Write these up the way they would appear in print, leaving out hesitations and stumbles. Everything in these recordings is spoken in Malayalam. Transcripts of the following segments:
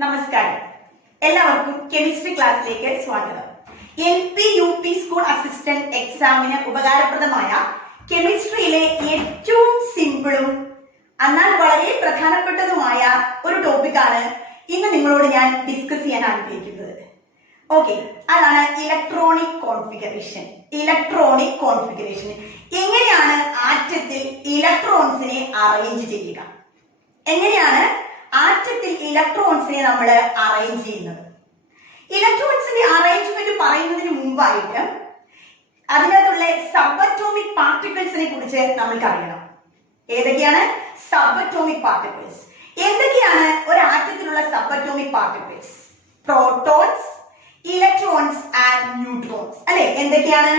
നമസ്കാരം. എല്ലാവർക്കും കെമിസ്ട്രി ക്ലാസ്സിലേക്ക് സ്വാഗതം. LP UP സ്കൂൾ അസിസ്റ്റന്റ് എക്സാമിന് ഉപകാരപ്രദമായ കെമിസ്ട്രിയിലെ ഏറ്റവും സിമ്പിളും എന്നാൽ വളരെ പ്രധാനപ്പെട്ടതുമായ ഒരു ടോപ്പിക്കാണ് ഇന്ന് നിങ്ങളോട് ഞാൻ ഡിസ്കസ് ചെയ്യാൻ ആഗ്രഹിക്കുന്നത്. ഓക്കെ, അതാണ് ഇലക്ട്രോണിക് കോൺഫിഗറേഷൻ. ഇലക്ട്രോണിക് കോൺഫിഗറേഷൻ എങ്ങനെയാണ് ആറ്റത്തിൽ ഇലക്ട്രോൺസിനെ അറേഞ്ച് ചെയ്യുക, എങ്ങനെയാണ് ആറ്റത്തിൽ ഇലക്ട്രോൺസിനെ നമ്മൾ അറേഞ്ച് ചെയ്യുന്നത്. ഇലക്ട്രോൺസിന്റെ അറേഞ്ച്മെന്റ് പറയുന്നതിന് മുമ്പായിട്ട് അതിനകത്തുള്ള സബ് അറ്റോമിക് പാർട്ടിക്കിൾസിനെ കുറിച്ച് നമ്മൾക്ക് അറിയണം. ഏതൊക്കെയാണ് സബ് അറ്റോമിക് പാർട്ടിക്കിൾസ്? എന്തൊക്കെയാണ് ഒരു ആറ്റത്തിലുള്ള sub atomic particles? Protons, electrons and neutrons അല്ലെ? എന്തൊക്കെയാണ്?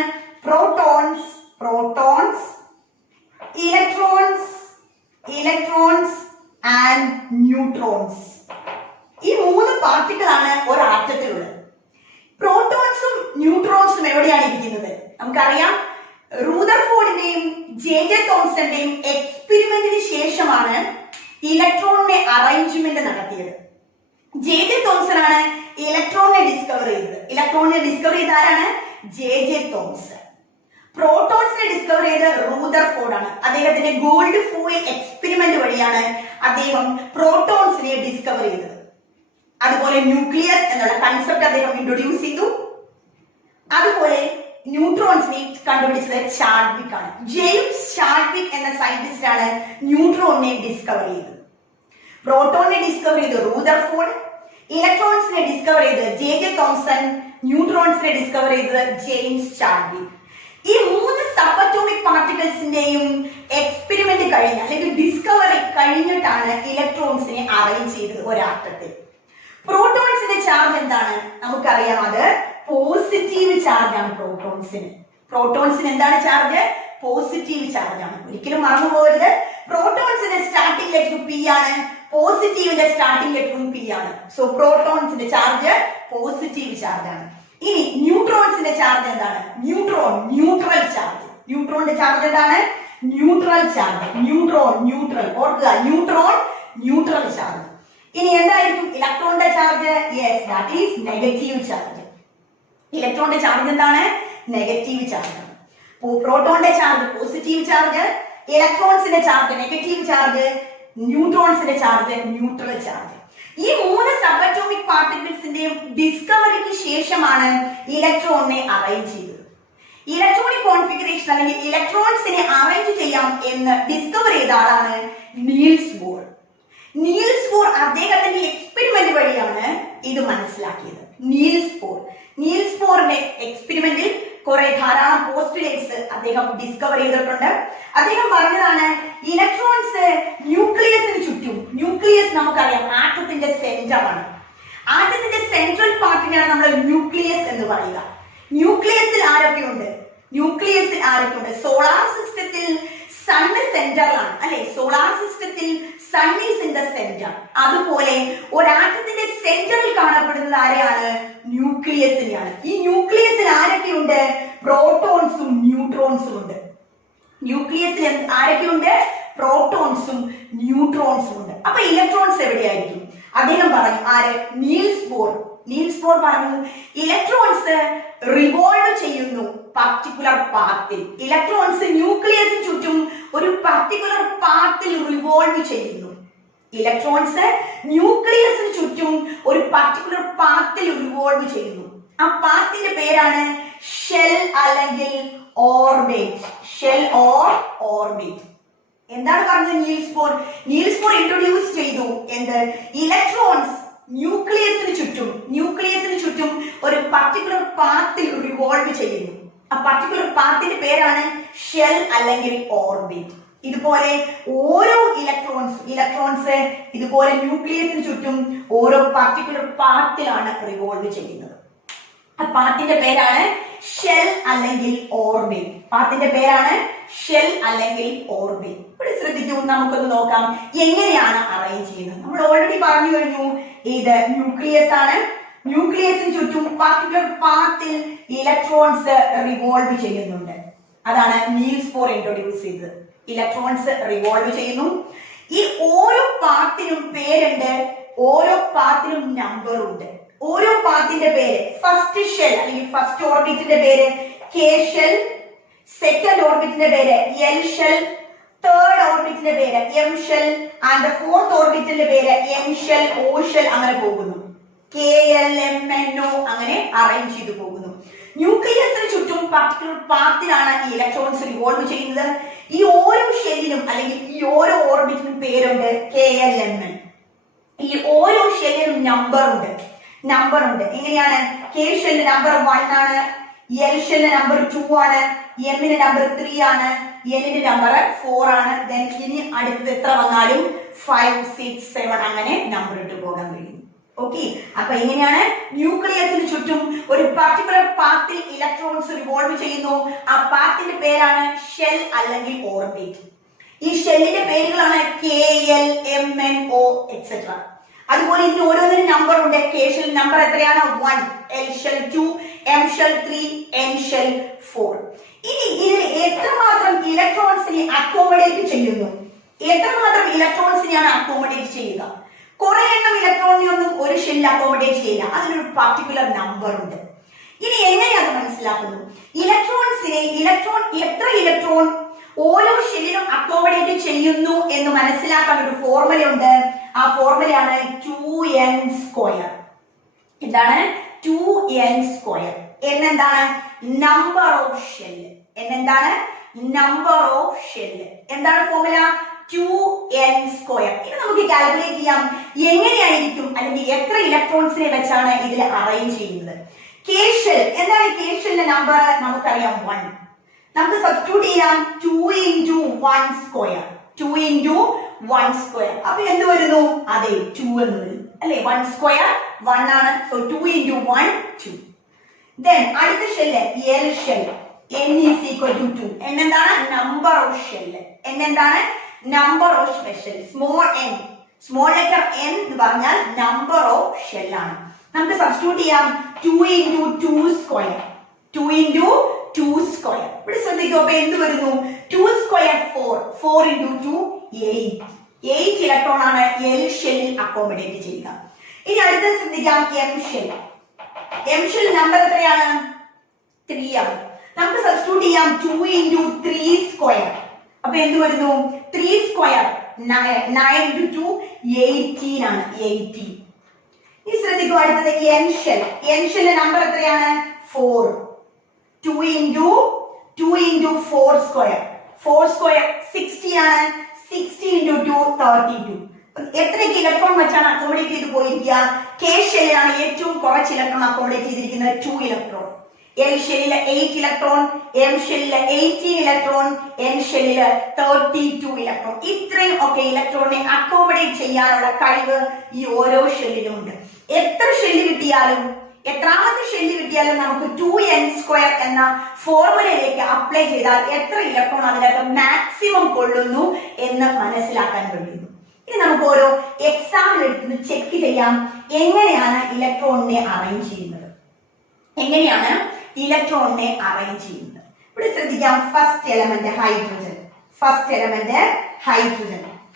Protons, electrons and neutrons. ഈ മൂന്ന് പാർട്ടിക്കിൾ ആണ് ഒരു ആറ്റത്തിലുള്ളത്. പ്രോട്ടോൺസും ന്യൂട്രോൺസും എവിടെയാണ് ഇരിക്കുന്നത്? നമുക്കറിയാം, റൂദർഫോർഡിന്റെയും ജെ തോംസന്റെയും എക്സ്പെരിമെന്റിന് ശേഷമാണ് ഇലക്ട്രോണിനെ അറേഞ്ച്മെന്റ് നടത്തിയത്. ജെ തോംസൺ ആണ് ഇലക്ട്രോണിനെ ഡിസ്കവർ ചെയ്തത്. ഇലക്ട്രോണിനെ ഡിസ്കവർ ചെയ്ത ആരാണ്? J Thomson. പ്രോട്ടോൺസിനെ ഡിസ്കവർ ചെയ്ത് റൂദർഫോർഡ് ആണ്. അദ്ദേഹത്തിന്റെ ഗോൾഡ് ഫോയിൽ എക്സ്പെരിമെന്റ് വഴിയാണ് അദ്ദേഹം പ്രോട്ടോൺസിനെ ഡിസ്കവർ ചെയ്തത്. അതുപോലെ ന്യൂക്ലിയസ് എന്നുള്ള കൺസെപ്റ്റ് അദ്ദേഹം ഇൻട്രൊഡ്യൂസ് ചെയ്തു. അതുപോലെ ന്യൂട്രോൺസിനെ കണ്ടുപിടിച്ചത് ചാഡ്വിക് ആണ്. ജെയിംസ് ചാഡ്വിക് എന്ന സയന്റിസ്റ്റ് ആണ് ന്യൂട്രോണിനെ ഡിസ്കവർ ചെയ്തത്. പ്രോട്ടോണിനെ ഡിസ്കവർ ചെയ്ത് റൂദർഫോർഡ്, ഇലക്ട്രോൺസിനെ ഡിസ്കവർ ചെയ്ത് ജെ തോംസൺ, ന്യൂട്രോൺസിനെ ഡിസ്കവർ ചെയ്തത് ജെയിംസ് ചാഡ്വിക്. ഈ മൂന്ന് സബ് അറ്റോമിക് പാർട്ടിക്കിൾസിന്റെയും എക്സ്പെരിമെന്റ് കഴിഞ്ഞ അല്ലെങ്കിൽ ഡിസ്കവറി കഴിഞ്ഞിട്ടാണ് ഇലക്ട്രോൺസിനെ അറേഞ്ച് ചെയ്തത് ഒരാറ്റത്തിൽ. പ്രോട്ടോൺസിന്റെ ചാർജ് എന്താണ്? നമുക്കറിയാം, അത് പോസിറ്റീവ് ചാർജ് ആണ്. പ്രോട്ടോൺസിന് എന്താണ് ചാർജ്? പോസിറ്റീവ് ചാർജ് ആണ്. ഒരിക്കലും മറന്നു പോകരുത്. പ്രോട്ടോൺസിന്റെ സ്റ്റാർട്ടിംഗ് ലെറ്റർ P ആണ്, പോസിറ്റീവിന്റെ സ്റ്റാർട്ടിംഗ് ലെറ്ററും P ആണ്. സോ പ്രോട്ടോൺസിന്റെ ചാർജ് പോസിറ്റീവ് ചാർജ് ആണ്. ഇനി ന്യൂട്രോൺസിന്റെ ചാർജ് എന്താണ്? Neutral charge. ന്യൂട്രോണിന്റെ ചാർജ് എന്താണ്? Neutral charge. ഓർക്കുക, ന്യൂട്രൽ ചാർജ്. ഇനി എന്തായിരിക്കും ഇലക്ട്രോണിന്റെ charge? Yes, that is negative charge. ഇലക്ട്രോണിന്റെ ചാർജ് എന്താണ്? നെഗറ്റീവ് ചാർജ് ആണ്. പ്രോട്ടോണിന്റെ ചാർജ് പോസിറ്റീവ് ചാർജ്, ഇലക്ട്രോൺസിന്റെ ചാർജ് നെഗറ്റീവ് ചാർജ്, ന്യൂട്രോൺസിന്റെ ചാർജ് ന്യൂട്രൽ ചാർജ്. ഈ മൂന്ന് സബ് അറ്റോമിക് പാർട്ടിക്കിൾസിന്റെയും ഡിസ്കവറിക്ക് ശേഷമാണ് ഇലക്ട്രോണിനെ അറേഞ്ച് ചെയ്തത്. ഇലക്ട്രോണിക് കോൺഫിഗറേഷൻ അല്ലെങ്കിൽ ഇലക്ട്രോൺസിനെ അറേഞ്ച് ചെയ്യാം എന്ന് ഡിസ്കവർ ചെയ്ത ആളാണ് നീൽസ് ബോർ. അദ്ദേഹത്തിന്റെ എക്സ്പെരിമെന്റ് വഴിയാണ് ഇത് മനസ്സിലാക്കിയത്. നീൽസ് ബോറിന്റെ എക്സ്പെരിമെന്റിൽ ധാരാളം പോസ്റ്റുലേറ്റ്സ് അദ്ദേഹം ഡിസ്കവർ ചെയ്തിട്ടുണ്ട്. അദ്ദേഹം പറഞ്ഞതാണ്, ഇലക്ട്രോൺസ് ന്യൂക്ലിയസിന് ചുറ്റും, ന്യൂക്ലിയസ് നമുക്കറിയാം ആറ്റത്തിന്റെ സെന്റർ ആണ്. ആറ്റത്തിന്റെ സെൻട്രൽ പാർട്ടിനെയാണ് നമ്മൾ ന്യൂക്ലിയസ് എന്ന് പറയുക. ന്യൂക്ലിയസിൽ ആരൊക്കെയുണ്ട്? സോളാർ സിസ്റ്റത്തിൽ സണ്ണ് സെന്ററിലാണ് അല്ലെ? സോളാർ സിസ്റ്റത്തിൽ sun is in the centre. അതുപോലെ ഒരാറ്റത്തിന്റെ സെന്ററിൽ കാണപ്പെടുന്നത് ആരെയാണ്? ന്യൂക്ലിയസിനെയാണ്. ഈ ന്യൂക്ലിയസിൽ ആരൊക്കെയുണ്ട്? പ്രോട്ടോൺസും ന്യൂട്രോൺസും ഉണ്ട്. ന്യൂക്ലിയസിൽ ആരൊക്കെയുണ്ട്? പ്രോട്ടോൺസും ന്യൂട്രോൺസും ഉണ്ട്. അപ്പൊ ഇലക്ട്രോൺസ് എവിടെയായിരിക്കും? അദ്ദേഹം പറഞ്ഞു, ആര്? നീൽസ് ബോർ പറഞ്ഞു, ഇലക്ട്രോൺസ് റിവോൾവ് ചെയ്യുന്നു പർട്ടിക്കുലർ പാത്തിൽ. ഇലക്ട്രോൺസ് ന്യൂക്ലിയസിന് ചുറ്റും ഒരു പർട്ടിക്കുലർ പാത്തിൽ റിവോൾവ് ചെയ്യുന്നു. ഇലക്ട്രോൺസ് ന്യൂക്ലിയസിന് ചുറ്റും ഒരു പർട്ടിക്കുലർ പാത്തിൽ റിവോൾവ് ചെയ്യുന്നു. ആ പാത്തിന്റെ പേരാണ് ഷെൽ അല്ലെങ്കിൽ ഓർബിറ്റ്. എന്താണ് പറഞ്ഞത് നീൽസ് ബോർ ഇൻട്രൊഡ്യൂസ് ചെയ്തു എന്ത്? ഇലക്ട്രോൺസ് ന്യൂക്ലിയസിന് ചുറ്റും ഒരു പർട്ടിക്കുലർ പാത്തിൽ റിവോൾവ് ചെയ്യുന്നു. ആ പർട്ടിക്കുലർ പാത്തിന്റെ പേരാണ് ഷെൽ അല്ലെങ്കിൽ ഓർബിറ്റ്. ഇതുപോലെ ഓരോ ഇലക്ട്രോൺസ് ഇതുപോലെ ന്യൂക്ലിയസിന് ചുറ്റും ഓരോ പർട്ടിക്കുലർ പാത്തിലാണ് റിവോൾവ് ചെയ്യുന്നത്. ആ പാത്തിന്റെ പേരാണ് ഷെൽ അല്ലെങ്കിൽ ഓർബിറ്റ്. ഇവിടെ ശ്രദ്ധിക്കൂ, നമുക്കൊന്ന് നോക്കാം എങ്ങനെയാണ് അറേഞ്ച് ചെയ്യുന്നത്. നമ്മൾ ഓൾറെഡി പറഞ്ഞു കഴിഞ്ഞു, ഇത് ന്യൂക്ലിയസ് ആണ്. ന്യൂക്ലിയസിന് ചുറ്റും പർട്ടിക്കുലർ പാത്തിൽ ഇലക്ട്രോൺസ് റിവോൾവ് ചെയ്യുന്നുണ്ട്. അതാണ് നീൽസ് ബോർ ഇൻട്രൊഡ്യൂസ് ചെയ്തത്. ഇലക്ട്രോൺസ് റിവോൾവ് ചെയ്യുന്നു. ഈ ഓരോ പാത്തിനും പേരുണ്ട്. ഓരോ പാത്തിനും നമ്പർ ഉണ്ട്. ഓരോ പാത്തിന്റെ പേര്, ഫസ്റ്റ് ഷെൽ അല്ലെങ്കിൽ ഫസ്റ്റ് ഓർബിറ്റിന്റെ പേര് കെ ഷെൽ, സെക്കൻഡ് ഓർബിറ്റിന്റെ പേര് എൽ ഷെൽ, തേർഡ് ഓർബിറ്റിന്റെ പേര് എം ഷെൽ ആൻഡ് ഫോർത്ത് ഓർബിറ്റിന്റെ പേര് എൻ ഷെൽ, ഓ ഷെൽ, അങ്ങനെ പോകുന്നു. K L M N O അങ്ങനെ അറേഞ്ച് ചെയ്തു പോകുന്നു. ന്യൂക്ലിയസിന് ചുറ്റും പർട്ടിക്കുലർ പാത്തിലാണ് ഈ ഇലക്ട്രോൺസ് റിവോൾവ് ചെയ്യുന്നത്. ഈ ഓരോ ഷെല്ലിനും അല്ലെങ്കിൽ ഈ ഓരോ ഓർബിറ്റിനും പേരുണ്ട് കെ എൽ എം എൻ. ഈ ഓരോ ഷെല്ലിനും നമ്പർ ഉണ്ട്. എങ്ങനെയാണ്? കെ ഷെല്ലിന്റെ നമ്പർ 1 ആണ്, എൽ ഷെല്ലിന്റെ നമ്പർ 2 ആണ്, എമ്മിന്റെ നമ്പർ 3 ആണ്, എന്നിന്റെ നമ്പർ 4 ആണ്. ദെൻ ഇനി അടുത്തത് എത്ര വന്നാലും 5, 6, 7 അങ്ങനെ നമ്പർ ഇട്ട് പോകാൻ കഴിയും. ഓക്കെ, അപ്പൊ എങ്ങനെയാണ് ന്യൂക്ലിയസിന് ചുറ്റും ഒരു പർട്ടിക്കുലർ പാത്തിൽ ഇലക്ട്രോൺസ് റിവോൾവ് ചെയ്യുന്നു. ആ പാത്തിന്റെ പേരാണ് ഷെൽ അല്ലെങ്കിൽ ഓർബിറ്റ്. ഈ ഷെല്ലിന്റെ പേരുകളാണ് K L M N O etcetera. അതുപോലെ ഇതിന് ഓരോന്നിനും നമ്പർ ഉണ്ട്. കെ ഷെൽ നമ്പർ എത്രയാണ്? 1, L shell 2, M shell 3, N shell 4. ഇനി ഇതിൽ എത്രമാത്രം ഇലക്ട്രോൺസിനെ അക്കോമഡേറ്റ് ചെയ്യുന്നു? എത്രമാത്രം ഇലക്ട്രോൺസിനെയാണ് അക്കോമഡേറ്റ് ചെയ്യുക? കുറെ എണ്ണം ഇലക്ട്രോണിനെ ഒന്നും ഒരു ഷെല്ലിൽ അക്കോമഡേറ്റ് ചെയ്യില്ല. അതിനൊരു പർട്ടിക്കുലർ നമ്പർ ഉണ്ട്. ഇനി എങ്ങനെയാണ് മനസ്സിലാക്കുന്നത്? എത്ര ഇലക്ട്രോൺ ഓരോ ഷെല്ലിനും അക്കോമഡേറ്റ് ചെയ്യുന്നു എന്ന് മനസ്സിലാക്കാൻ ഒരു ഫോർമുലയുണ്ട്. ആ ഫോർമുലയാണ് 2n². എന്താണ് 2n²? എന്നെന്താണ്? Number of shell. എന്താണ് ഫോർമുല? 2n². ഇത് നമുക്ക് കാൽക്കുലേറ്റ് ചെയ്യാം. എങ്ങനെയായിരിക്കും അല്ലെങ്കിൽ എത്ര ഇലക്ട്രോൺസിനെ വെച്ചാണ് ഇതിൽ അറേഞ്ച് ചെയ്യുന്നത്? കെ ഷെൽ, എന്താണ് കെ ഷെല്ലിന്റെ നമ്പർ? നമുക്കറിയാം 1. നമുക്ക് സബ്സ്റ്റിറ്റ്യൂട്ട് ചെയ്യാം 2 × 1². 2 × 1². അപ്പൊ എന്ത് വരുന്നു? അതെ 2 എന്ന് വരും അല്ലെ. 1² 1 ആണ്. സോ 2 × 1 2. ദെൻ അടുത്ത ഷെല്ല് എൽ ഷെൽ, n = 2. എന്താണ്? Number of shell. Number of shell. Small letter n എന്ന് പറഞ്ഞാൽ നമ്പർ ഓഫ് ഷെൽ ആണ്. നമുക്ക് സബ്സ്റ്റിറ്റ്യൂട്ട് ചെയ്യാം 2 × 2². 2 × 2². ഇവിടെ ശ്രദ്ധിക്കൂ. അപ്പൊ എന്ത് വരുന്നു? 2² 4. 4 × 2 8. 8 ഇലക്ട്രോൺ ആണ് എൽ ഷെല്ലിൽ അക്കോമഡേറ്റ് ചെയ്യുക. ഇനി അടുത്ത ശ്രദ്ധിക്കാം M shell. M shell number എത്രയാണ്? 3 ആണ്. നമുക്ക് സബ്സ്റ്റിറ്റ്യൂട്ട് ചെയ്യാം 2 × 3². അപ്പൊ എന്ത് വരുന്നു? 3² 9. 9 × 2 18 ആണ്. 18. ഈ ശ്രദ്ധിക്കൂ. അടുത്തത് എൻ ഷെൽ. എൻ ഷെല്ലിന്റെ നമ്പർ എത്രയാണ്? 4. 2 × 4². 4² 60 ആണ്. 60 × 2 32. എത്രയൊക്കെ ഇലക്ട്രോൺ വെച്ചാണ് അക്കോമഡേറ്റ് ചെയ്ത് പോയിരിക്കുക? കെ ഷെല്ലിലാണ് ഏറ്റവും കുറച്ച് ഇലക്ട്രോൺ അക്കോമഡേറ്റ് ചെയ്തിരിക്കുന്നത്, 2 ഇലക്ട്രോൺ. എൽ ഷെല്ലില് 8 ഇലക്ട്രോൺ, എം ഷെല്ലില് 18 ഇലക്ട്രോൺ, എൻ ഷെല്ലില് 32 ഇലക്ട്രോൺ. ഇത്രയും ഒക്കെ ഇലക്ട്രോണിനെ അക്കോമഡേറ്റ് ചെയ്യാനുള്ള കഴിവ് ഈ ഓരോ ഷെല്ലിനും ഉണ്ട്. എത്രാമത്തെ ഷെല്ല് കിട്ടിയാലും നമുക്ക് 2n² എന്ന ഫോർമുലയിലേക്ക് അപ്ലൈ ചെയ്താൽ എത്ര ഇലക്ട്രോൺ അതിനകത്ത് മാക്സിമം കൊള്ളുന്നു എന്ന് മനസ്സിലാക്കാൻ കഴിയുന്നു. ഇനി നമുക്ക് ഓരോ എക്സാമ്പിൾ എടുത്ത് ചെക്ക് ചെയ്യാം എങ്ങനെയാണ് ഇലക്ട്രോണിനെ അറേഞ്ച് ചെയ്യുന്നത്. ഇവിടെ ശ്രദ്ധിക്കാം. First element hydrogen.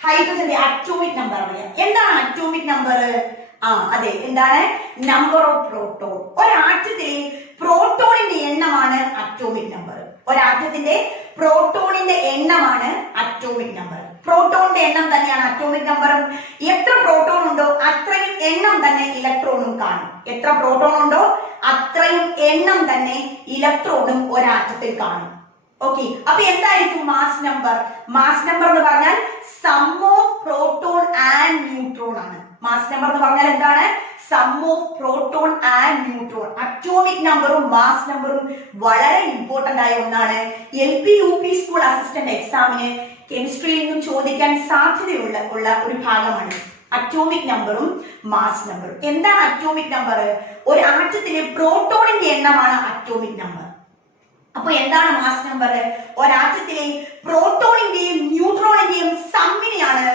ഹൈഡ്രജന്റെ അറ്റോമിക് നമ്പർ അറിയാം. എന്താണ് അറ്റോമിക് നമ്പർ? അതെ, എന്താണ്? Number of proton. ഒരാറ്റത്തിലെ പ്രോട്ടോണിന്റെ എണ്ണമാണ് അറ്റോമിക് നമ്പർ. പ്രോട്ടോണിന്റെ എണ്ണം തന്നെയാണ് അറ്റോമിക് നമ്പറും. എത്ര പ്രോട്ടോൺ ഉണ്ടോ അത്രയും എണ്ണം തന്നെ ഇലക്ട്രോണും കാണും. എത്ര പ്രോട്ടോൺ ഉണ്ടോ അത്രയും എണ്ണം തന്നെ ഇലക്ട്രോണും ഒരാറ്റത്തിൽ കാണും. ഓക്കെ, അപ്പൊ എന്തായിരിക്കും മാസ് നമ്പർ? മാസ് നമ്പർ എന്ന് പറഞ്ഞാൽ sum of proton and neutron ആണ്. മാസ് നമ്പർ എന്ന് പറഞ്ഞാൽ എന്താണ്? Sum of proton and neutron. Atomic നമ്പറും മാസ് നമ്പറും വളരെ ഇമ്പോർട്ടന്റ് ആയ ഒന്നാണ്. LP UP സ്കൂൾ അസിസ്റ്റന്റ് എക്സാമിന് കെമിസ്ട്രിയിൽ നിന്നും ചോദിക്കാൻ സാധ്യതയുള്ള ഒരു ഭാഗമാണ് അറ്റോമിക് നമ്പറും മാസ് നമ്പറും. എന്താണ് അറ്റോമിക് നമ്പർ? ഒരു ആറ്റത്തിലെ പ്രോട്ടോണിന്റെ എണ്ണമാണ് അറ്റോമിക് നമ്പർ. അപ്പൊ എന്താണ് മാസ് നമ്പർ? ഒരാറ്റത്തിലെ പ്രോട്ടോണിന്റെയും ന്യൂട്രോണിന്റെയും സമ്മിനെയാണ്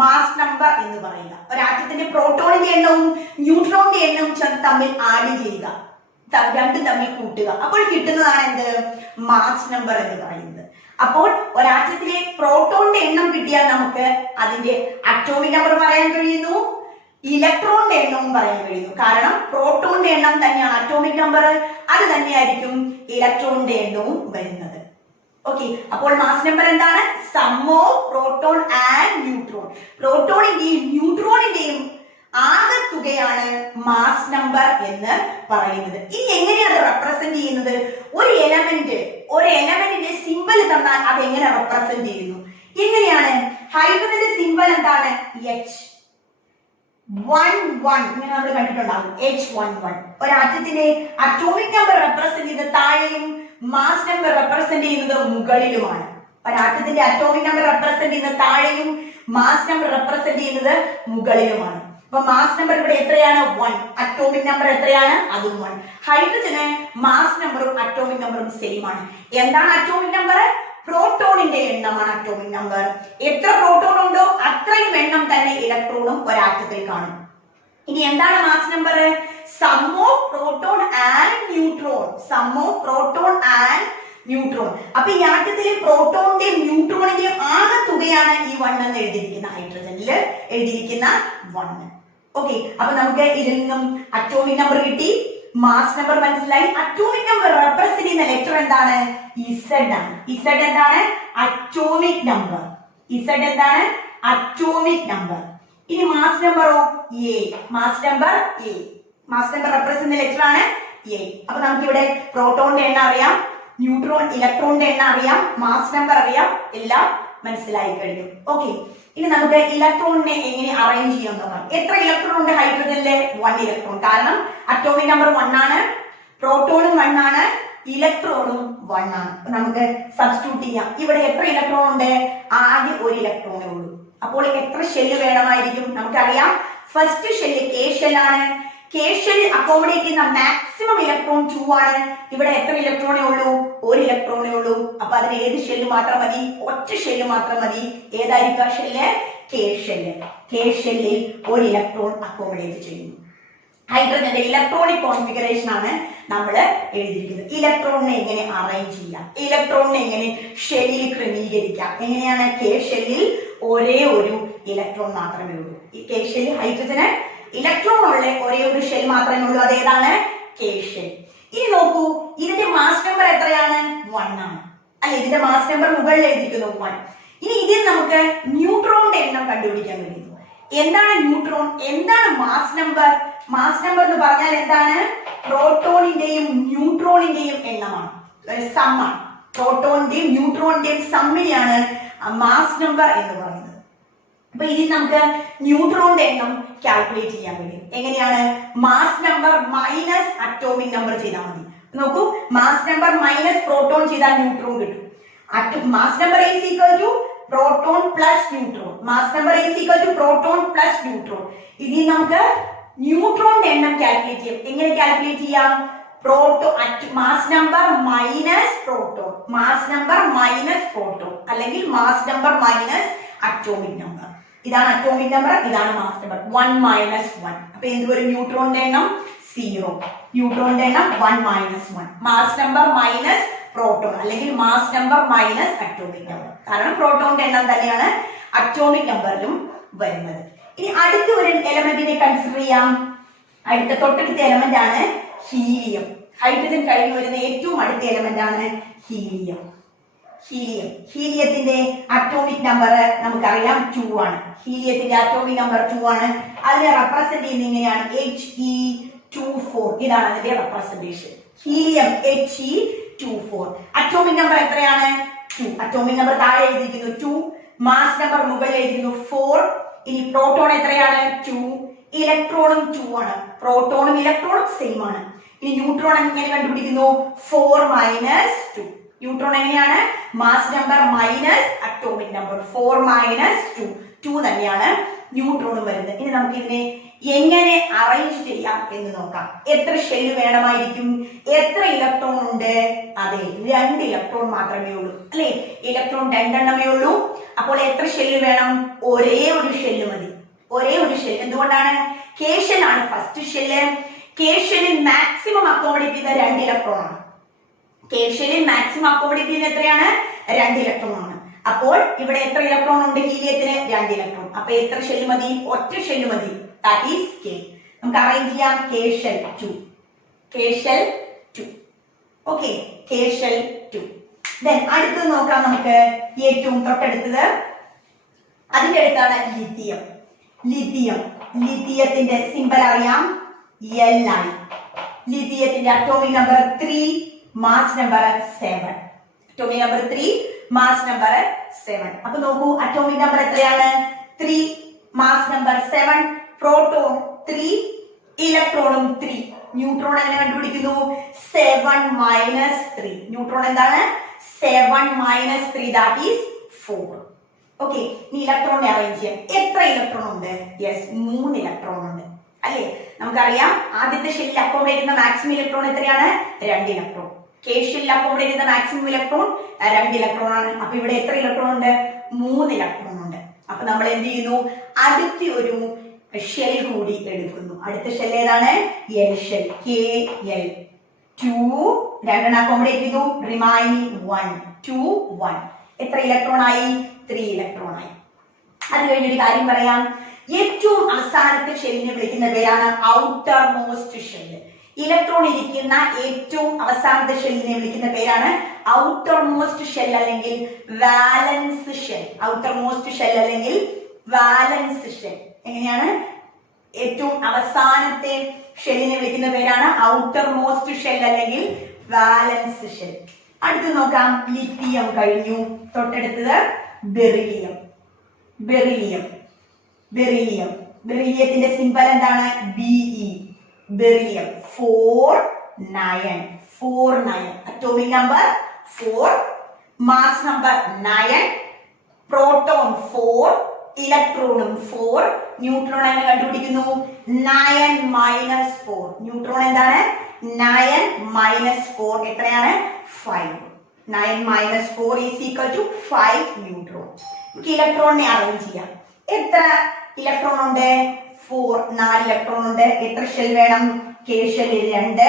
മാസ് നമ്പർ എന്ന് പറയുക. ഒരാറ്റത്തിന്റെ പ്രോട്ടോണിന്റെ എണ്ണവും ന്യൂട്രോണിന്റെ എണ്ണവും തമ്മിൽ ആഡ് ചെയ്യുക, രണ്ടും തമ്മിൽ കൂട്ടുക. അപ്പോൾ കിട്ടുന്നതാണ് എന്ത്? മാസ് നമ്പർ എന്ന് പറയുന്നത്. അപ്പോൾ ഒരാറ്റത്തിലെ പ്രോട്ടോണിന്റെ എണ്ണം കിട്ടിയാൽ നമുക്ക് അതിന്റെ അറ്റോമിക് നമ്പർ പറയാൻ കഴിയുന്നു, ഇലക്ട്രോണിന്റെ എണ്ണവും പറയാൻ കഴിയുന്നു. കാരണം പ്രോട്ടോണിന്റെ എണ്ണം തന്നെയാണ് അറ്റോമിക് നമ്പർ, അത് തന്നെയായിരിക്കും ഇലക്ട്രോണിന്റെ എണ്ണവും വരുന്നത്. ഓക്കെ, അപ്പോൾ മാസ് നമ്പർ എന്താണ്? Sum of proton and neutron. പ്രോട്ടോണിന്റെയും ന്യൂട്രോണിന്റെയും ആകെത്തുകയാണ് മാസ് നമ്പർ എന്ന് പറയുന്നത്. ഇനി എങ്ങനെയാണ് റെപ്രസെന്റ് ചെയ്യുന്നത്? ഒരു എലമെന്റിന്റെ സിമ്പൽ തന്നാൽ അത് എങ്ങനെ റെപ്രസെന്റ് ചെയ്യുന്നു? എങ്ങനെയാണ്? ഹൈഡ്രജന്റെ സിമ്പൽ എന്താണ്? H11 ഇങ്ങനെ നമ്മൾ കണ്ടിട്ടുണ്ടാകും. H11 ഒരു ആറ്റത്തിന്റെ അറ്റോമിക് നമ്പർ റെപ്രസെന്റ് ചെയ്യുന്നത് താഴെയും മാസ് നമ്പർ റെപ്രസെന്റ് ചെയ്യുന്നത് മുകളിലുമാണ്. ഒരു ആറ്റത്തിന്റെ അറ്റോമിക് നമ്പർ റെപ്രസെന്റ് ചെയ്യുന്നത് താഴെയും മാസ് നമ്പർ റെപ്രസെന്റ് ചെയ്യുന്നത് മുകളിലുമാണ്. അപ്പൊ മാസ് നമ്പർ ഇവിടെ എത്രയാണ്? 1. അറ്റോമിക് നമ്പർ എത്രയാണ്? അതും 1. ഹൈഡ്രജന് മാസ് നമ്പറും അറ്റോമിക് നമ്പറും സെയിം ആണ്. എന്താണ് അറ്റോമിക് നമ്പർ? പ്രോട്ടോണിന്റെ എണ്ണമാണ് അറ്റോമിക് നമ്പർ. എത്ര പ്രോട്ടോൺ ഉണ്ടോ അത്രയും എണ്ണം തന്നെ ഇലക്ട്രോണും ഒരാറ്റത്തിൽ കാണും. ഇനി എന്താണ് mass number? Sum of proton and neutron. Sum of proton and neutron. അപ്പൊ ഈ ആറ്റത്തിലെ പ്രോട്ടോണിന്റെയും ന്യൂട്രോണിന്റെയും ആകെ തുകയാണ് ഈ 1 എന്ന് എഴുതിയിരിക്കുന്ന ഹൈഡ്രജനിൽ എഴുതിയിരിക്കുന്ന 1. ഓക്കെ, അപ്പൊ നമുക്ക് ഇതിൽ നിന്നും അറ്റോമിക് നമ്പർ കിട്ടി, മാസ് നമ്പർ മനസ്സിലായി. അറ്റോമിക് നമ്പർ റെപ്രസെന്റ് ചെയ്യുന്ന ലെറ്റർ എന്താണ്? Z ആണ്. Z എന്താണ്? Atomic number. Z എന്താണ്? Atomic number. ഇനി മാസ് നമ്പറോ? A. Mass number A. Mass number represent ചെയ്യുന്ന ലെറ്റർ ആണ് A. അപ്പൊ നമുക്ക് ഇവിടെ പ്രോട്ടോണിന്റെ എണ്ണം അറിയാം, ന്യൂട്രോൺ ഇലക്ട്രോണിന്റെ എണ്ണം അറിയാം, മാസ് നമ്പർ അറിയാം, എല്ലാം മനസ്സിലായി കഴിഞ്ഞു. ഓക്കെ, ഇനി നമുക്ക് ഇലക്ട്രോണിനെ എങ്ങനെ അറേഞ്ച് ചെയ്യാൻ നോക്കാം. എത്ര ഇലക്ട്രോൺ ഉണ്ട് ഹൈഡ്രജനിലെ? 1 ഇലക്ട്രോൺ. കാരണം അറ്റോമിക് നമ്പർ 1 ആണ്, പ്രോട്ടോണും 1 ആണ്, ഇലക്ട്രോണും 1 ആണ്. നമുക്ക് സബ്സ്റ്റിറ്റ്യൂട്ട് ചെയ്യാം. ഇവിടെ എത്ര ഇലക്ട്രോൺ ഉണ്ട്? ആകെ 1 ഇലക്ട്രോണേ ഉള്ളൂ. അപ്പോൾ എത്ര ഷെല്ല് വേണമായിരിക്കും? നമുക്കറിയാം ഫസ്റ്റ് ഷെല്ല് K ഷെല്ലാണ്. K ഷെല്ലിൽ അക്കോമഡേറ്റ് ചെയ്യുന്ന മാക്സിമം ഇലക്ട്രോൺ 2 ആണ്. ഇവിടെ എത്ര ഇലക്ട്രോണേ ഉള്ളൂ? 1 ഇലക്ട്രോണേ ഉള്ളൂ. അപ്പൊ അതിന് ഏത് ഷെല്ല് മാത്രം മതി? ഒറ്റ ഷെല്ല് മാത്രം മതി. ഏതായിരിക്കും ആ ഷെല്ല്? K shell. K ഷെല്ലിൽ 1 ഇലക്ട്രോൺ അക്കോമഡേറ്റ് ചെയ്യുന്നു. ഹൈഡ്രജന്റെ ഇലക്ട്രോണിക് കോൺഫിഗറേഷൻ ആണ് നമ്മൾ എഴുതിയിരിക്കുന്നത്. ഇലക്ട്രോണിനെ എങ്ങനെ അറേഞ്ച് ചെയ്യാം, ഇലക്ട്രോണിനെ എങ്ങനെ ഷെല്ലിൽ ക്രമീകരിക്കാം, എങ്ങനെയാണ്? K ഷെല്ലിൽ ഒരേ ഒരു ഇലക്ട്രോൺ മാത്രമേ ഉള്ളൂ. ഈ K ഷെല്ലിൽ ഹൈഡ്രജന് ഇലക്ട്രോൺ ഉള്ള ഒരേ ഒരു ഷെൽ മാത്രമേ ഉള്ളൂ. അതേതാണ്? K shell. ഇനി നോക്കൂ, ഇതിന്റെ മാസ് നമ്പർ എത്രയാണ്? 1 ആണ് അല്ലെ? ഇതിന്റെ മാസ് നമ്പർ മുകളിൽ എഴുതിയിരിക്കുന്നു 1. ഇനി ഇതിൽ നമുക്ക് ന്യൂട്രോണിന്റെ എണ്ണം കണ്ടുപിടിക്കാൻ കഴിയുന്നു. എന്താണ് ന്യൂട്രോൺ? എന്താണ് മാസ് നമ്പർ? മാസ് നമ്പർ എന്ന് പറഞ്ഞാൽ എന്താണ്? പ്രോട്ടോണിന്റെയും ന്യൂട്രോണിന്റെയും എണ്ണമാണ്, സമ്മാണ്. പ്രോട്ടോണിന്റെയും ന്യൂട്രോണിന്റെയും സമ്മിനെയാണ് മാസ് നമ്പർ എന്ന് പറയുന്നത്. അപ്പൊ ഇതിൽ നമുക്ക് ന്യൂട്രോണിന്റെ എണ്ണം കാൽക്കുലേറ്റ് ചെയ്യാൻ കഴിയും. എങ്ങനെയാണ്? Mass number minus atomic number ചെയ്താൽ മതി. നോക്കൂ, മാസ് നമ്പർ മൈനസ് പ്രോട്ടോൺ ചെയ്താൽ ന്യൂട്രോൺ കിട്ടും. Mass number is equal to proton plus neutron. Mass number is equal to proton plus neutron. ഇതിൽ നമുക്ക് ന്യൂട്രോണിന്റെ എണ്ണം കാൽക്കുലേറ്റ് ചെയ്യാം. എങ്ങനെ കാൽക്കുലേറ്റ് ചെയ്യാം? Mass number minus proton, mass number minus proton, അല്ലെങ്കിൽ mass number minus atomic number. ഇതാണ് അറ്റോമിക് നമ്പർ, ഇതാണ് മാസ് നമ്പർ. 1 മൈനസ് 1. അപ്പൊ എന്ത് വരും? ന്യൂട്രോണിന്റെ എണ്ണം 0. ന്യൂട്രോണിന്റെ എണ്ണം 1 minus 1. Mass number minus proton, അല്ലെങ്കിൽ mass number minus atomic number. കാരണം പ്രോട്ടോണിന്റെ എണ്ണം തന്നെയാണ് അറ്റോമിക് നമ്പറിലും വരുന്നത്. ഇനി അടുത്ത ഒരു എലമെന്റിനെ കൺസിഡർ ചെയ്യാം. തൊട്ടടുത്ത എലമെന്റ് ആണ് ഹീലിയം. ഹൈഡ്രജൻ കഴിഞ്ഞു വരുന്ന ഏറ്റവും അടുത്ത എലമെന്റ് ആണ് ഹീലിയം. ഹീലിയത്തിന്റെ അറ്റോമിക് നമ്പർ നമുക്കറിയാം 2 ആണ്. ഹീലിയത്തിന്റെ അറ്റോമിക് നമ്പർ 2 ആണ്. അതിനെ റെപ്രസെന്റ് ചെയ്യുന്നത് ഇങ്ങനെയാണ്, He24. ഇതാണ് അതിന്റെ representation. Helium He24. Atomic number എത്രയാണ്? 2. അറ്റോമിക് നമ്പർ താഴെ എഴുതിയിരിക്കുന്നു 2, മാസ് നമ്പർ മുകളിൽ എഴുതിയിരിക്കുന്നു 4. ഇനി പ്രോട്ടോൺ എത്രയാണ്? 2. ഇലക്ട്രോണും 2 ആണ്. പ്രോട്ടോണും ഇലക്ട്രോണും സെയിം ആണ്. ഇനി ന്യൂട്രോൺ എങ്ങനെ കണ്ടുപിടിക്കുന്നു? 4 മൈനസ് 2. ന്യൂട്രോൺ എങ്ങനെയാണ്? Mass number minus atomic number. 4 minus 2. 2 തന്നെയാണ് ന്യൂട്രോണും വരുന്നത്. ഇനി നമുക്ക് ഇതിനെ എങ്ങനെ അറേഞ്ച് ചെയ്യാം എന്ന് നോക്കാം. എത്ര ഷെല്ല് വേണമായിരിക്കും? എത്ര ഇലക്ട്രോൺ ഉണ്ട്? അതെ, 2 ഇലക്ട്രോൺ മാത്രമേ ഉള്ളൂ അല്ലെ? ഇലക്ട്രോൺ 2 എണ്ണമേ ഉള്ളൂ. അപ്പോൾ എത്ര ഷെല്ല് വേണം? ഒരേ ഒരു ഷെല്ല് മതി. ഒരേ ഒരു ഷെല്ല്. എന്തുകൊണ്ടാണ്? K ഷെല്ലാണ് ഫസ്റ്റ് ഷെല്ല്. K ഷെല്ലിൽ മാക്സിമം അക്കോമഡേറ്റ് ചെയ്ത 2 ഇലക്ട്രോൺ ആണ്. K ഷെല്ലിൽ മാക്സിമം അക്കോമഡേറ്റ് ചെയ്യുന്ന എത്രയാണ്? 2 ഇലക്ട്രോൺ ആണ്. അപ്പോൾ ഇവിടെ എത്ര ഇലക്ട്രോൺ ഉണ്ട്? ഹീലിയത്തിന് 2 ഇലക്ട്രോൺ. അപ്പൊ എത്ര ഷെല്ല് മതി? ഒറ്റ ഷെല്ല് മതി. That is K. നമുക്ക് അറേഞ്ച് ചെയ്യാം K shell 2. K shell 2. Okay, K shell 2. Then അടുത്തത് നോക്കാം നമുക്ക്. ഏറ്റവും തൊട്ടടുത്തത് അതിന്റെ അടുത്താണ് ലിഥിയം. ലിഥിയത്തിന്റെ സിമ്പൽ അറിയാം, Li. ലിഥിയത്തിന്റെ atomic number 3, mass number 7. Atomic number 3, mass number 7. അപ്പൊ നോക്കൂ, അറ്റോമിക് നമ്പർ എത്രയാണ്? 3, മാസ് നമ്പർ 7. പ്രോട്ടോൺ 3, ഇലക്ട്രോണും 3. ന്യൂട്രോൺ എങ്ങനെ കണ്ടുപിടിക്കുന്നു? 7 മൈനസ് 3. ന്യൂട്രോൺ എന്താണ്? 7 മൈനസ് 3 ദാറ്റ് ഈസ് 4. ഓക്കെ, ഇനി ഇലക്ട്രോണിനെ അറേഞ്ച് ചെയ്യാം. എത്ര ഇലക്ട്രോൺ ഉണ്ട്? യെസ്, 3 ഇലക്ട്രോൺ ഉണ്ട് അല്ലേ? നമുക്കറിയാം ആദ്യത്തെ ഷെല്ലിൽ അക്കോമഡേറ്റ് ചെയ്യുന്ന മാക്സിമം ഇലക്ട്രോൺ എത്രയാണ്? 2 ഇലക്ട്രോൺ. K ഷെല്ലിൽ അക്കോമഡേറ്റ് ചെയ്യുന്ന മാക്സിമം ഇലക്ട്രോൺ 2 ഇലക്ട്രോൺ ആണ്. അപ്പൊ ഇവിടെ എത്ര ഇലക്ട്രോൺ ഉണ്ട്? 3 ഇലക്ട്രോൺ ഉണ്ട്. അപ്പൊ നമ്മൾ എന്ത് ചെയ്യുന്നു? അടുത്ത ഒരു ഷെൽ കൂടി എടുക്കുന്നു. അടുത്ത ഷെൽ ഏതാണ്? L shell. KL 2 രണ്ടെണ്ണം അക്കോമഡേറ്റ് ചെയ്തു. റിമൈനിങ് 1 2 1. എത്ര ഇലക്ട്രോൺ ആയി? 3 ഇലക്ട്രോൺ ആയി. അത് കഴിഞ്ഞൊരു കാര്യം പറയാം. ഏറ്റവും അവസാനത്തെ ഷെല്ലിനെ വിളിക്കുന്ന പേരാണ് ഔട്ടർ മോസ്റ്റ് ഷെല്ല്. ഇലക്ട്രോൺ ഇരിക്കുന്ന ഏറ്റവും അവസാനത്തെ ഷെല്ലിനെ വിളിക്കുന്ന പേരാണ് ഔട്ടർ മോസ്റ്റ് ഷെൽ അല്ലെങ്കിൽ വാലൻസ് ഷെൽ. ഔട്ടർ മോസ്റ്റ് ഷെൽ അല്ലെങ്കിൽ വാലൻസ് ഷെൽ. എങ്ങനെയാണ്? ഏറ്റവും അവസാനത്തെ ഷെല്ലിനെ വിളിക്കുന്ന പേരാണ് ഔട്ടർ മോസ്റ്റ് ഷെൽ അല്ലെങ്കിൽ വാലൻസ് ഷെൽ. അടുത്ത് നോക്കാം. ലിഥിയം കഴിഞ്ഞു. തൊട്ടടുത്തത് ബെറിലിയം. ബെറിലിയത്തിന്റെ സിമ്പൽ എന്താണ്? Be. Beryllium 4 9. Atomic number 4, mass number 9. Proton 4, ഇലക്ട്രോണും 4. Neutron എങ്ങനെ കണ്ടുപിടിക്കുന്നു? 9 മൈനസ് 4. ന്യൂട്രോൺ എന്താണ്? 9 മൈനസ് 4 എത്രയാണ്? 5. 9 minus 4 is equal to 5 neutron. നമുക്ക് ഇലക്ട്രോണിനെ അറേഞ്ച് ചെയ്യാം. എത്ര ഇലക്ട്രോൺ ഉണ്ട്? 4. 4 ഇലക്ട്രോൺ ഉണ്ട്. എത്ര ഷെൽ വേണം? K ഷെല്ലിൽ 2,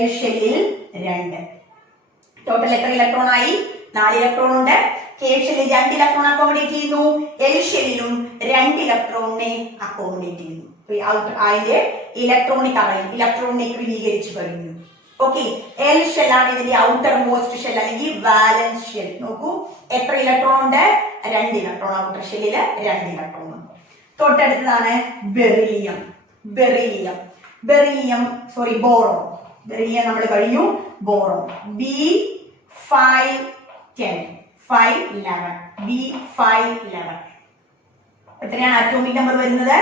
L ഷെല്ലിൽ 2. ടോട്ടൽ എത്ര ഇലക്ട്രോൺ ആയി? 4 ഇലക്ട്രോൺ ഉണ്ട്. K ഷെല്ലിൽ 2 ഇലക്ട്രോൺ അക്കോമഡേറ്റ് ചെയ്യുന്നു. L ഷെല്ലിലും 2 ഇലക്ട്രോണിനെ അക്കോമഡേറ്റ് ചെയ്യുന്നു. അതിന്റെ ഇലക്ട്രോണിനെ ക്രമീകരിച്ചു കഴിഞ്ഞു. ഓക്കെ, L ഷെല്ലാണ് ഇതിന്റെ ഔട്ടർ മോസ്റ്റ് ഷെൽ അല്ലെങ്കിൽ വാലൻസ് ഷെൽ. നോക്കൂ, എത്ര ഇലക്ട്രോൺ ഉണ്ട്? 2 ഇലക്ട്രോൺ. ഔട്ടർ ഷെല്ലിൽ 2 ഇലക്ട്രോൺ ഉണ്ട്. തൊട്ടടുത്തതാണ് ബെറിലിയം. ബോറോൺ. ബെറിലിയം നമ്മൾ കഴിഞ്ഞു. Boron B510 511. B511 എത്രയാണ് അറ്റോമിക് നമ്പർ വരുന്നത്?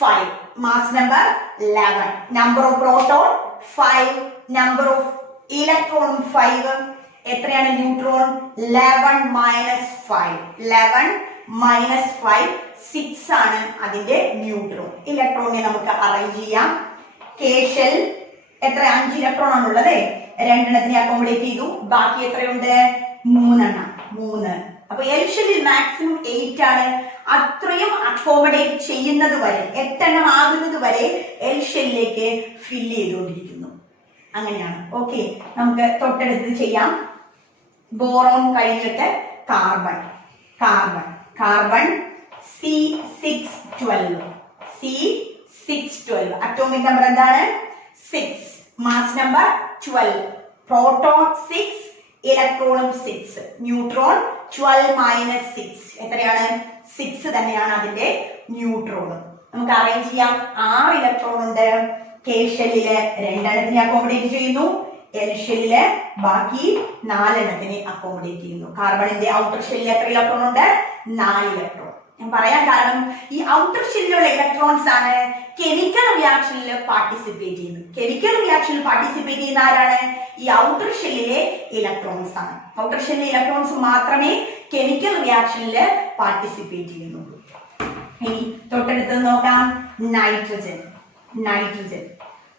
5. Mass number 11. Number of proton 5. Number of electron 5. എത്രയാണ് ന്യൂട്രോൺ? 11 മൈനസ് 5. 11 മൈനസ് 5 6 ആണ് അതിന്റെ ന്യൂട്രോൺ. ഇലക്ട്രോണിനെ നമുക്ക് അറേഞ്ച് ചെയ്യാം. K ഷെൽ എത്ര? 5 ഇലക്ട്രോൺ ആണുള്ളത്. 2 എണ്ണത്തിനെ അക്കോമഡേറ്റ് ചെയ്തു. ബാക്കി എത്രയുണ്ട്? 3 എണ്ണം. 3. അപ്പൊ L ഷെല്ലിൽ മാക്സിമം 8 ആണ്. അത്രയും അക്കോമഡേറ്റ് ചെയ്യുന്നത് വരെ 8 എണ്ണം ആകുന്നത് വരെ L ഷെല്ലിലേക്ക് ഫില്ല് ചെയ്തുകൊണ്ടിരിക്കുന്നു. അങ്ങനെയാണ്. ഓക്കെ, നമുക്ക് തൊട്ടടുത്ത് ചെയ്യാം. ബോറോൺ കഴിഞ്ഞിട്ട് കാർബൺ C612. അറ്റോമിക് നമ്പർ എന്താണ്? 6. Mass number 12. Proton 6, ഇലക്ട്രോണും 6. Neutron 12 minus 6 എത്രയാണ്? 6 തന്നെയാണ് അതിന്റെ ന്യൂട്രോൺ. നമുക്ക് അറേഞ്ച് ചെയ്യാം. 6 ഇലക്ട്രോൺ ഉണ്ട്. K ഷെല്ലില് 2 എണ്ണത്തിനെ അക്കോമഡേറ്റ് ചെയ്യുന്നു. L ഷെല്ലില് ബാക്കി 4 എണ്ണത്തിനെ അക്കോമഡേറ്റ് ചെയ്യുന്നു. കാർബണിന്റെ ഔട്ടർ ഷെല്ലിൽ എത്ര ഇലക്ട്രോൺ ഉണ്ട്? 4 ഇലക്ട്രോൺ. ഞാൻ പറയാൻ കാരണം ഈ ഔട്ടർ ഷെല്ലിലുള്ള ഇലക്ട്രോൺസ് ആണ് കെമിക്കൽ റിയാക്ഷനിൽ പാർട്ടിസിപ്പേറ്റ് ചെയ്യുന്നത്. കെമിക്കൽ റിയാക്ഷനിൽ പാർട്ടിസിപ്പേറ്റ് ചെയ്യുന്ന ആരാണ്? ഈ ഔട്ടർ ഷെല്ലിലെ ഇലക്ട്രോൺസ് ആണ്. ഔട്ടർ ഷെല്ലിലെ ഇലക്ട്രോൺസ് മാത്രമേ കെമിക്കൽ റിയാക്ഷനിൽ പാർട്ടിസിപ്പേറ്റ് ചെയ്യുന്നുള്ളൂ. ഇനി തൊട്ടടുത്ത് നോക്കാം. Nitrogen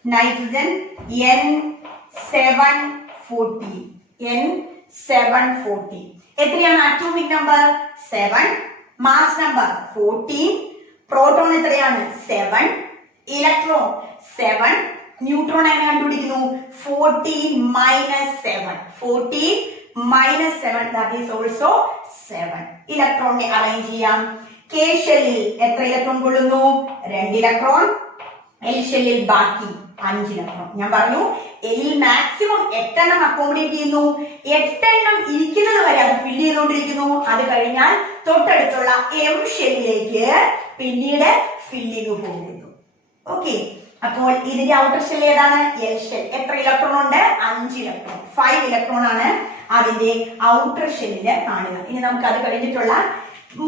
N740. എത്രയാണ് atomic number? 7. Mass number 14. Proton എത്രയാണ്? 7. ഇലക്ട്രോൺ 7. ന്യൂട്രോൺ എങ്ങനെ കണ്ടുപിടിക്കുന്നു? 14 minus 7. 14 minus 7 that is also 7. ഇലക്ട്രോണിനെ അറേഞ്ച് ചെയ്യാം. കെ ഷെല്ലിൽ എത്ര ഇലക്ട്രോൺ കൊള്ളുന്നു? 2 ഇലക്ട്രോൺ. എൽ ഷെല്ലിൽ ബാക്കി 5 ഇലക്ട്രോൺ. ഞാൻ പറഞ്ഞു എല്ലിൽ മാക്സിമം 8 എണ്ണം അക്കോമഡേറ്റ് ചെയ്യുന്നു. 8 എണ്ണം ഇരിക്കുന്നത് വരെ അത് ഫില്ല് ചെയ്തുകൊണ്ടിരിക്കുന്നു. അത് കഴിഞ്ഞാൽ തൊട്ടടുത്തുള്ള എം ഷെല്ലിലേക്ക് പിന്നീട് ഫില്ലിങ് പോകുന്നു. ഓക്കെ, അപ്പോൾ ഇതിന്റെ ഔട്ടർ ഷെൽ ഏതാണ്? L shell. എത്ര ഇലക്ട്രോൺ ഉണ്ട്? 5 ഇലക്ട്രോൺ. 5 ഇലക്ട്രോൺ ആണ് അതിന്റെ ഔട്ടർ ഷെല്ലില് കാണുക. ഇനി നമുക്ക് അത് കഴിഞ്ഞിട്ടുള്ള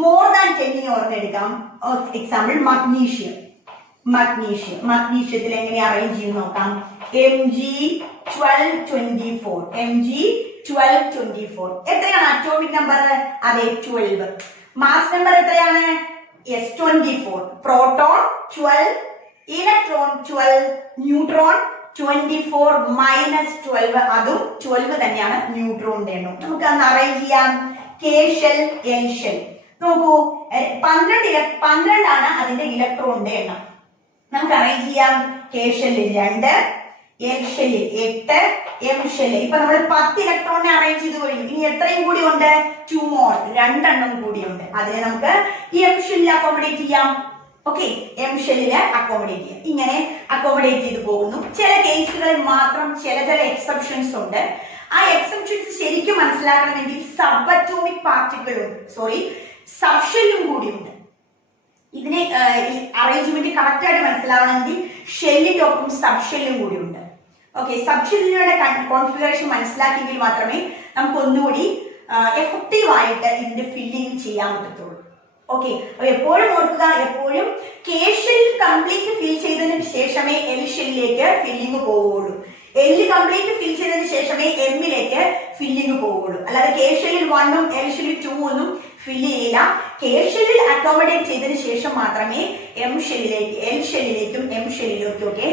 മോർ ദാൻ 10 ഓർമ്മെടുക്കാം. Example magnesium. മഗ്നീഷ്യത്തിൽ എങ്ങനെ അറേഞ്ച് ചെയ്ത് നോക്കാം? Mg1224. Mg1224 എത്രയാണ് അറ്റോമിക് നമ്പർ? അതെ, 12. മാസ് നമ്പർ എത്രയാണ്? S24. Proton 12, electron 12, neutron 24 minus 12. അതും 12 തന്നെയാണ് ന്യൂട്രോണിന്റെ എണ്ണം. നമുക്ക് അന്ന് അറേഞ്ച് ചെയ്യാം. K shell, L shell. നോക്കൂ, 12 ആണ് അതിന്റെ ഇലക്ട്രോണിന്റെ എണ്ണം. നമുക്ക് അറേഞ്ച് ചെയ്യാം. കെ ഷെല്ലിൽ 2, എൽ ഷെല്ലിൽ 8, എം ഷെല്ലിൽ ഇപ്പൊ നമ്മൾ 10 ഇലക്ട്രോണിനെ അറേഞ്ച് ചെയ്ത് കഴിഞ്ഞു. ഇനി എത്രയും കൂടി ഉണ്ട്? 2 more, 2 എണ്ണം കൂടിയുണ്ട്. അതിനെ നമുക്ക് എം ഷെല്ലിൽ അക്കോമഡേറ്റ് ചെയ്യാം. ഓക്കെ, എം ഷെല്ലില് അക്കോമഡേറ്റ് ചെയ്യാം. ഇങ്ങനെ അക്കോമഡേറ്റ് ചെയ്ത് പോകുന്നു. ചില കേസുകളിൽ മാത്രം ചില എക്സെപ്ഷൻസ് ഉണ്ട്. ആ എക്സെപ്ഷൻസ് ശരിക്കും മനസ്സിലാക്കണമെങ്കിൽ സബ് അറ്റോമിക് പാർട്ടിക്കിൾ ഉണ്ട്, സബ് ഷെല്ലും കൂടിയുണ്ട്. ഇതിനെ അറേഞ്ച്മെന്റ് കറക്റ്റ് ആയിട്ട് മനസ്സിലാവണമെങ്കിൽ ഷെല്ലിന്റെ ഒപ്പം സബ് ഷെല്ലും കൂടി ഉണ്ട്. ഓക്കെ, സബ് ഷെല്ലിന്റെ കോൺഫിഗറേഷൻ മനസ്സിലാക്കിയെങ്കിൽ മാത്രമേ നമുക്ക് ഒന്നുകൂടി എഫക്റ്റീവ് ആയിട്ട് ഇതിന്റെ ഫില്ലിംഗ് ചെയ്യാൻ പറ്റത്തുള്ളൂ. ഓക്കെ, അപ്പൊ എപ്പോഴും ഓർക്കുക, എപ്പോഴും കെ ഷെൽ കംപ്ലീറ്റ് ഫിൽ ചെയ്തതിന് ശേഷമേ എൽ ഷെല്ലിലേക്ക് ഫില്ലിംഗ് പോവുകയുള്ളൂ. എല്ല് കംപ്ലീറ്റ് ഫിൽ ചെയ്തതിന് ശേഷമേ എമ്മിലേക്ക് ഫില്ലിംഗ് പോവുകയുള്ളൂ. അല്ലാതെ കെ ഷെല്ലിൽ 1ഉം എൽ ഷെല്ലിൽ 2 ഒന്നും ഫില്ല് ചെയ്യില്ല. കെ ഷെല്ലിൽ അക്കോമഡേറ്റ് ചെയ്തതിന് ശേഷം മാത്രമേ എം ഷെല്ലിലേക്ക്, എൽ ഷെല്ലിലേക്കും എം ഷെല്ലിലേക്കും ഒക്കെ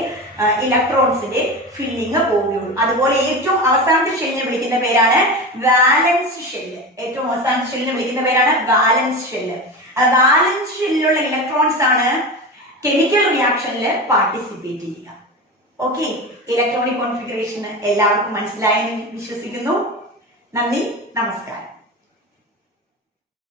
ഇലക്ട്രോൺസിന്റെ ഫില്ലിംഗ് പോവുകയുള്ളൂ. അതുപോലെ ഏറ്റവും അവസാനത്തെ ഷെല്ലിനെ വിളിക്കുന്ന പേരാണ് വാലൻസ് ഷെല്ല്. ഏറ്റവും അവസാനത്തെ ഷെല്ലിനെ വിളിക്കുന്ന പേരാണ് വാലൻസ് ഷെല്ല്. വാലൻസ് ഷെല്ലിലുള്ള ഇലക്ട്രോൺസ് ആണ് കെമിക്കൽ റിയാക്ഷനിൽ പാർട്ടിസിപ്പേറ്റ് ചെയ്യുക. ഓക്കെ, ഇലക്ട്രോണിക് കോൺഫിഗറേഷൻ എല്ലാവർക്കും മനസ്സിലായെന്ന് വിശ്വസിക്കുന്നു. നന്ദി, നമസ്കാരം.